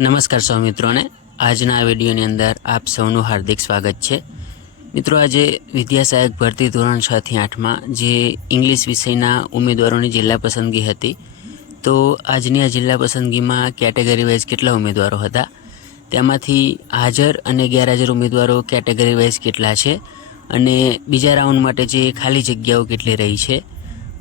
નમસ્કાર સૌ મિત્રોને. આજના વિડીયોની અંદર આપ સૌનું હાર્દિક સ્વાગત છે. મિત્રો, આજે વિદ્યા સહાયક ભરતી ધોરણ છ થી આઠમાં જે ઇંગ્લિશ વિષયના ઉમેદવારોની જિલ્લા પસંદગી હતી, તો આજની આ જિલ્લા પસંદગીમાં કેટેગરી વાઇઝ કેટલા ઉમેદવારો હતા? તેમાંથી હાજર અને ગેરહાજર ઉમેદવારો કેટેગરી વાઇઝ કેટલા છે? અને બીજા રાઉન્ડ માટે જે ખાલી જગ્યાઓ કેટલી રહી છે?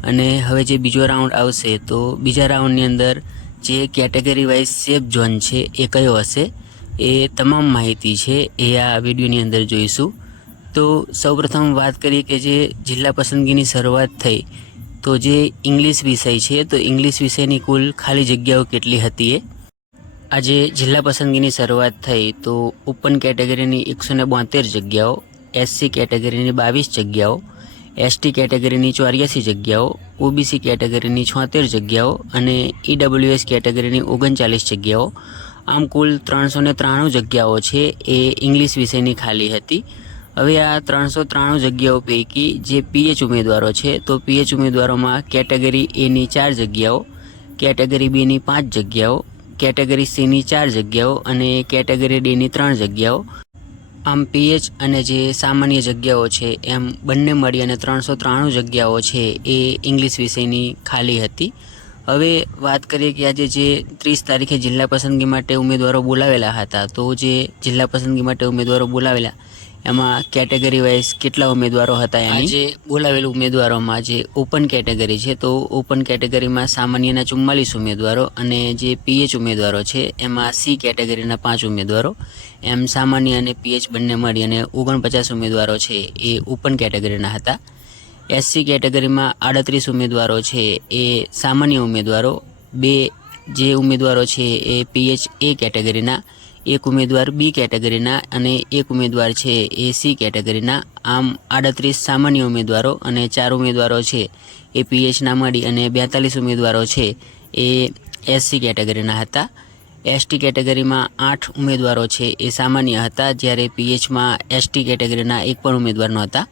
અને હવે જે બીજો રાઉન્ડ આવશે, તો બીજા રાઉન્ડની અંદર જે કેટેગરી વાઇઝ સેફ ઝોન છે એ કયો હશે, એ તમામ માહિતી છે, એ આ વિડીયોની અંદર જોઈશું. તો સૌપ્રથમ વાત કરીએ કે જે જિલ્લા પસંદગીની શરૂઆત થઈ, તો જે ઇંગ્લિશ વિષય છે, તો ઇંગ્લિશ વિષયની કુલ ખાલી જગ્યાઓ કેટલી હતી એ? આજે જિલ્લા પસંદગીની શરૂઆત થઈ, તો ઓપન કેટેગરીની એકસો ને બોતેર જગ્યાઓ એસસી કેટેગરીની બાવીસ જગ્યાઓ એસટી કેટેગરીની ચોર્યાસી જગ્યાઓ ઓબીસી કેટેગરીની છોતેર જગ્યાઓ અને ઈડબ્લ્યુએસ કેટેગરીની ઓગણચાલીસ જગ્યાઓ. આમ કુલ ત્રણસો ને ત્રાણું જગ્યાઓ છે એ ઇંગ્લિશ વિષયની ખાલી હતી. હવે આ ત્રણસો ત્રાણું જગ્યાઓ પૈકી જે પીએચ ઉમેદવારો છે, તો પીએચ ઉમેદવારોમાં કેટેગરી એની ચાર જગ્યાઓ કેટેગરી બીની પાંચ જગ્યાઓ કેટેગરી સીની ચાર જગ્યાઓ અને કેટેગરી ડીની ત્રણ જગ્યાઓ. આમ પીએચ અને જે સામાન્ય જગ્યાઓ છે, એમ બંને મળી અને ત્રણસો ત્રાણું જગ્યાઓ છે એ ઇંગ્લિશ વિષયની ખાલી હતી. હવે વાત કરીએ કે આજે જે ત્રીસ તારીખે જિલ્લા પસંદગી માટે ઉમેદવારો બોલાવેલા હતા, તો જે જિલ્લા પસંદગી માટે ઉમેદવારો બોલાવેલા એમાં કેટેગરી વાઇઝ કેટલા ઉમેદવારો હતા એની? જે બોલાવેલ ઉમેદવારોમાં જે ઓપન કેટેગરી છે, તો ઓપન કેટેગરીમાં સામાન્યના ચુમ્માલીસ ઉમેદવારો અને જે પીએચ ઉમેદવારો છે, એમાં સી કેટેગરીના પાંચ ઉમેદવારો. એમ સામાન્ય અને પીએચ બંને મળી અને ઓગણપચાસ ઉમેદવારો છે એ ઓપન કેટેગરીના હતા. એસસી કેટેગરીમાં આડત્રીસ ઉમેદવારો છે એ સામાન્ય ઉમેદવારો, બે જે ઉમેદવારો છે એ પીએચ એ કેટેગરીના, એક ઉમેદવાર બી કેટેગરીના અને એક ઉમેદવાર છે એ સી કેટેગરીના. આમ આડત્રીસ સામાન્ય ઉમેદવારો અને ચાર ઉમેદવારો છે. એ પીએચના મળી અને બેતાલીસ ઉમેદવારો છે એ એસસી કેટેગરીના હતા. એસટી કેટેગરીમાં આઠ ઉમેદવારો છે એ સામાન્ય હતા, જ્યારે પીએચમાં એસટી કેટેગરીના એક પણ ઉમેદવાર નહોતા.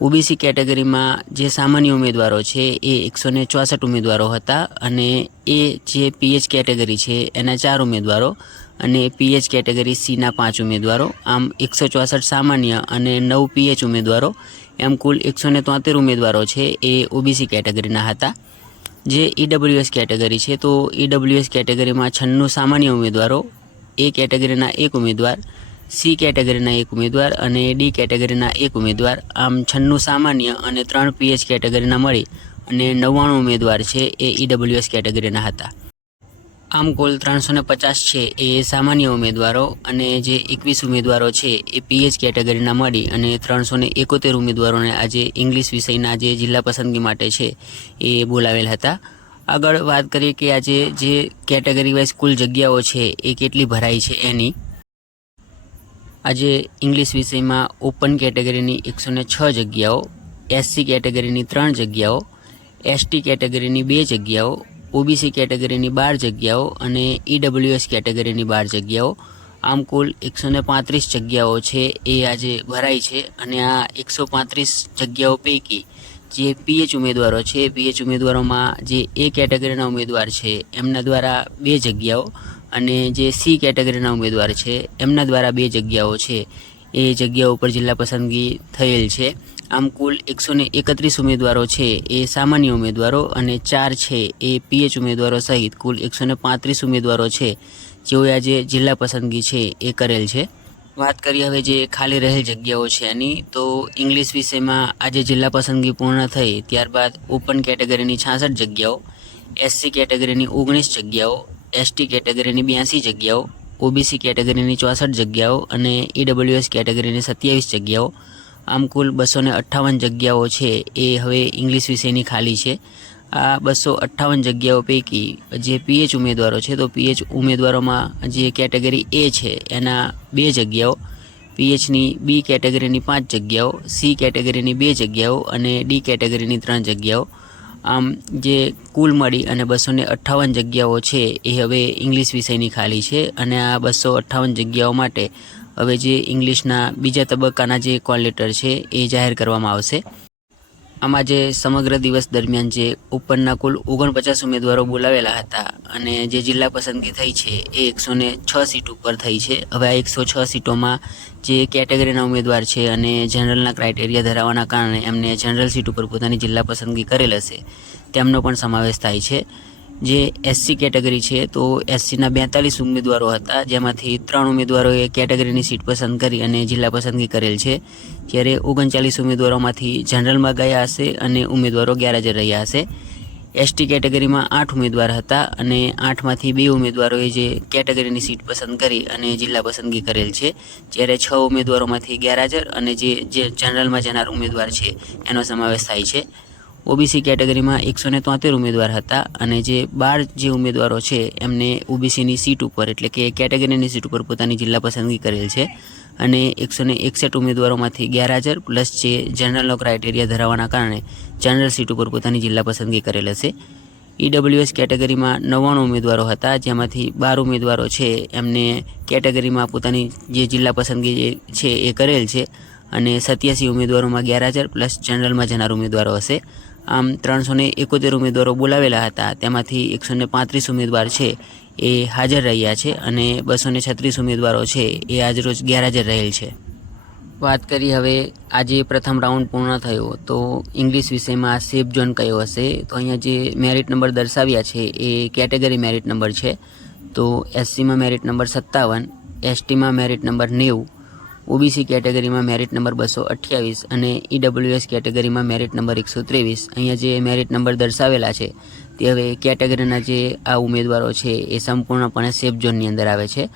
ઓબીસી કેટેગરીમાં જે સામાન્ય ઉમેદવારો છે, એ એકસો ને ચોસઠ ઉમેદવારો હતા અને એ જે પીએચ કેટેગરી છે, એના ચાર ઉમેદવારો અને પીએચ કેટેગરી સીના પાંચ ઉમેદવારો, આમ એકસો ચોસઠ સામાન્ય અને નવ પીએચ ઉમેદવારો, એમ કુલ એકસો ને તોતેર ઉમેદવારો છે, એ ઓબીસી કેટેગરીના હતા. જે ઈડબ્લ્યુએસ કેટેગરી છે, તો ઈડબ્લ્યુએસ કેટેગરીમાં છન્નું સામાન્ય ઉમેદવારો, એ કેટેગરીના એક ઉમેદવાર સી કેટેગરીના એક ઉમેદવાર અને ડી કેટેગરીના એક ઉમેદવાર. આમ છન્નું સામાન્ય અને ત્રણ પીએચ કેટેગરીના મળી અને નવ્વાણું ઉમેદવાર છે એ ઈડબ્લ્યુએસ કેટેગરીના હતા. આમ કુલ ત્રણસો ને પચાસ છે એ સામાન્ય ઉમેદવારો અને જે એકવીસ ઉમેદવારો છે એ પીએચ કેટેગરીના મળી અને ત્રણસો ને એકોતેર ઉમેદવારોને આજે ઇંગ્લિશ વિષયના જે જિલ્લા પસંદગી માટે છે એ બોલાવેલ હતા. આગળ વાત કરીએ કે આજે જે કેટેગરી વાઇઝ કુલ જગ્યાઓ છે એ કેટલી ભરાઈ છે એની. આજે ઇંગ્લિશ વિષયમાં ઓપન કેટેગરીની એકસો ને છ જગ્યાઓ એસસી કેટેગરીની ત્રણ જગ્યાઓ એસટી કેટેગરીની બે જગ્યાઓ ઓબીસી કેટેગરીની બાર જગ્યાઓ અને ઈડબ્લ્યુએસ કેટેગરીની બાર જગ્યાઓ. આમ કુલ એકસો ને પાંત્રીસ જગ્યાઓ છે એ આજે ભરાઈ છે અને આ એકસો પાંત્રીસ જગ્યાઓ પૈકી જે પીએચ ઉમેદવારો છે, પીએચ ઉમેદવારોમાં જે એ કેટેગરીના ઉમેદવાર છે, એમના દ્વારા બે જગ્યાઓ અને જે સી કેટેગરીના ઉમેદવાર છે, એમના દ્વારા બે જગ્યાઓ છે. એ જગ્યાઓ ઉપર જિલ્લા પસંદગી થયેલ છે. આમ કુલ એકસો ને એકત્રીસ ઉમેદવારો છે. એ સામાન્ય ઉમેદવારો અને ચાર છે. એ પીએચ ઉમેદવારો સહિત કુલ એકસો ને પાંત્રીસ ઉમેદવારો છે. જેઓએ આજે જિલ્લા પસંદગી છે, એ કરેલ છે. વાત કરીએ હવે જે ખાલી રહેલ જગ્યાઓ છે એની, તો ઇંગ્લિશ વિષયમાં આજે જિલ્લા પસંદગી પૂર્ણ થઈ, ત્યારબાદ ઓપન કેટેગરીની છાસઠ જગ્યાઓ, એસસી કેટેગરીની ઓગણીસ જગ્યાઓ એસટી કેટેગરીની બ્યાસી જગ્યાઓ ઓબીસી કેટેગરીની ચોસઠ જગ્યાઓ અને ઈડબ્લ્યુએસ કેટેગરીની સત્યાવીસ જગ્યાઓ. આમ કુલ બસો અઠ્ઠાવન જગ્યાઓ છે એ હવે ઇંગ્લિશ વિષયની ખાલી છે. આ બસો અઠ્ઠાવન જગ્યાઓ પૈકી જે પીએચ ઉમેદવારો છે, તો પીએચ ઉમેદવારોમાં જે કેટેગરી એ છે, એના બે જગ્યાઓ. પીએચની બી કેટેગરીની પાંચ જગ્યાઓ, સી કેટેગરીની બે જગ્યાઓ અને ડી કેટેગરીની ત્રણ જગ્યાઓ. આમ જે કુલ મળી અને બસો ને અઠ્ઠાવન જગ્યાઓ છે, એ હવે ઇંગ્લિશ વિષયની ખાલી છે અને આ બસો અઠ્ઠાવન જગ્યાઓ માટે હવે જે ઇંગ્લિશના બીજા તબક્કાના જે કોલ લેટર છે, એ જાહેર કરવામાં આવશે. આમાં જે સમગ્ર દિવસ દરમિયાન જે ઉપરના કુલ ઓગણપચાસ ઉમેદવારો બોલાવેલા હતા અને જે જિલ્લા પસંદગી થઈ છે એ એકસો ને છ સીટ ઉપર થઈ છે. હવે આ એકસો છ સીટોમાં જે કેટેગરીના ઉમેદવાર છે અને જનરલના ક્રાઇટેરિયા ધરાવવાના કારણે એમને જનરલ સીટ ઉપર પોતાની જિલ્લા પસંદગી કરેલ હશે. તેમનો પણ સમાવેશ થાય છે. જે એસસી કેટેગરી છે, તો એસસીના બેતાલીસ ઉમેદવારો હતા, જેમાંથી ત્રણ ઉમેદવારોએ કેટેગરીની સીટ પસંદ કરી અને જિલ્લા પસંદગી કરેલ છે. જ્યારે ઓગણચાલીસ ઉમેદવારોમાંથી જનરલમાં ગયા હશે અને ઉમેદવારો ગેરહાજર રહ્યા હશે. એસટી કેટેગરીમાં આઠ ઉમેદવાર હતા અને આઠમાંથી બે ઉમેદવારોએ જે કેટેગરીની સીટ પસંદ કરી અને જિલ્લા પસંદગી કરેલ છે. જ્યારે છ ઉમેદવારોમાંથી ગેરહાજર અને જે જે જનરલમાં જનાર ઉમેદવાર છે, એનો સમાવેશ થાય છે. ઓબીસી કેટેગરીમાં એકસો ને તોતેર ઉમેદવાર હતા અને જે બાર જે ઉમેદવારો છે, એમને ઓબીસીની સીટ ઉપર, એટલે કે કેટેગરીની સીટ ઉપર પોતાની જિલ્લા પસંદગી કરેલ છે. અને એકસો ને એકસઠ ઉમેદવારોમાંથી ગેરહાજર, પ્લસ જે જનરલનો ક્રાઇટેરિયા ધરાવવાના કારણે જનરલ સીટ ઉપર પોતાની જિલ્લા પસંદગી કરેલ હશે. ઈડબ્લ્યુએસ કેટેગરીમાં નવ્વાણું ઉમેદવારો હતા, જેમાંથી બાર ઉમેદવારો છે, એમને કેટેગરીમાં પોતાની જે જિલ્લા પસંદગી છે એ કરેલ છે. અને સત્યાસી ઉમેદવારોમાં ગેરહાજર, પ્લસ જનરલમાં જનાર ઉમેદવારો હશે. આમ ત્રણસો ને એકોતેર ઉમેદવારો બોલાવેલા હતા. તેમાંથી એકસો ને પાંત્રીસ ઉમેદવાર છે, એ હાજર રહ્યા છે અને બસો ને છત્રીસ ઉમેદવારો છે, એ આજરોજ ગેરહાજર રહેલ છે. વાત કરી હવે, આજે પ્રથમ રાઉન્ડ પૂર્ણ થયો, તો ઇંગ્લિશ વિષયમાં સેફ ઝોન કયો હશે? તો અહીંયા જે મેરિટ નંબર દર્શાવ્યા છે, એ કેટેગરી મેરિટ નંબર છે. તો એસસીમાં મેરિટ નંબર સત્તાવન, એસટીમાં મેરિટ નંબર નેવું ઓબીસી કેટેગરીમાં મેરિટ નંબર બસો અઠ્યાવીસ અને ઈડબ્લ્યુએસ કેટેગરીમાં મેરિટ નંબર એકસો ત્રેવીસ. અહીંયા જે મેરિટ નંબર દર્શાવેલા છે, તે હવે કેટેગરીના જે આ ઉમેદવારો છે, એ સંપૂર્ણપણે સેફ ઝોનની અંદર આવે છે.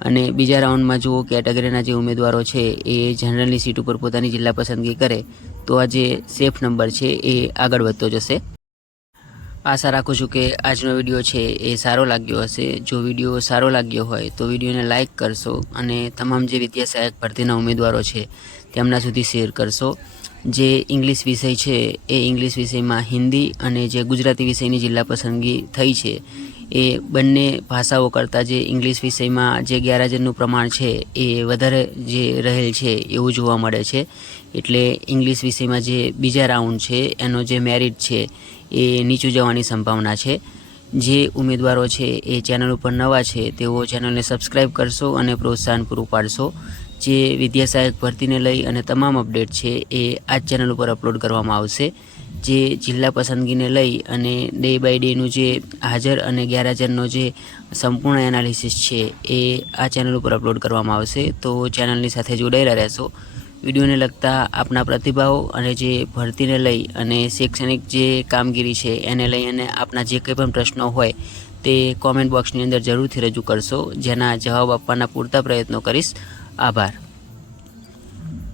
અને બીજા રાઉન્ડમાં જુઓ, કેટેગરીના જે ઉમેદવારો છે, એ જનરલની સીટ ઉપર પોતાની જિલ્લા પસંદગી કરે, તો આ જે સેફ નંબર છે, એ આગળ વધતો જશે. આશા રાખું છું કે આજનો વીડિયો છે એ સારો લાગ્યો હશે. જો વીડિયો સારો લાગ્યો હોય તો વિડીયોને લાઇક કરશો અને તમામ જે વિદ્યા સહાયક ભરતીના ઉમેદવારો છે તેમના સુધી શેર કરશો. જે ઇંગ્લિશ વિષય છે એ ઇંગ્લિશ વિષયમાં હિન્દી અને જે ગુજરાતી વિષયની જિલ્લા પસંદગી થઈ છે એ બંને ભાષાઓ કરતાં જે ઇંગ્લિશ વિષયમાં જે ગેરહાજરનું પ્રમાણ છે એ વધારે જે રહેલ છે એવું જોવા મળે છે. એટલે ઇંગ્લિશ વિષયમાં જે બીજા રાઉન્ડ છે એનો જે મેરિટ છે એ નીચું જવાની સંભાવના છે. જે ઉમેદવારો છે એ ચેનલ ઉપર નવા છે, તેઓ ચેનલને સબસ્ક્રાઈબ કરશો અને પ્રોત્સાહન પૂરું પાડશો. જે વિદ્યા સહાયક ભરતીને લઈ અને તમામ અપડેટ છે એ આ જ ચેનલ ઉપર અપલોડ કરવામાં આવશે. જે જિલ્લા પસંદગીને લઈ અને ડે બાય ડેનું જે હાજર અને ગેરહાજરનો જે સંપૂર્ણ એનાલિસિસ છે એ આ ચેનલ ઉપર અપલોડ કરવામાં આવશે. તો ચેનલની સાથે જોડાયેલા રહેશો. વિડીયોને લગતા આપના પ્રતિભાવો અને જે ભરતીને લઈ અને શૈક્ષણિક જે કામગીરી છે એને લઈ અને આપના જે કંઈ પણ પ્રશ્નો હોય તે કોમેન્ટ બોક્સની અંદર જરૂરથી રજૂ કરશો. જેના જવાબ આપવાના પૂરતા પ્રયત્નો કરીશ. આભાર.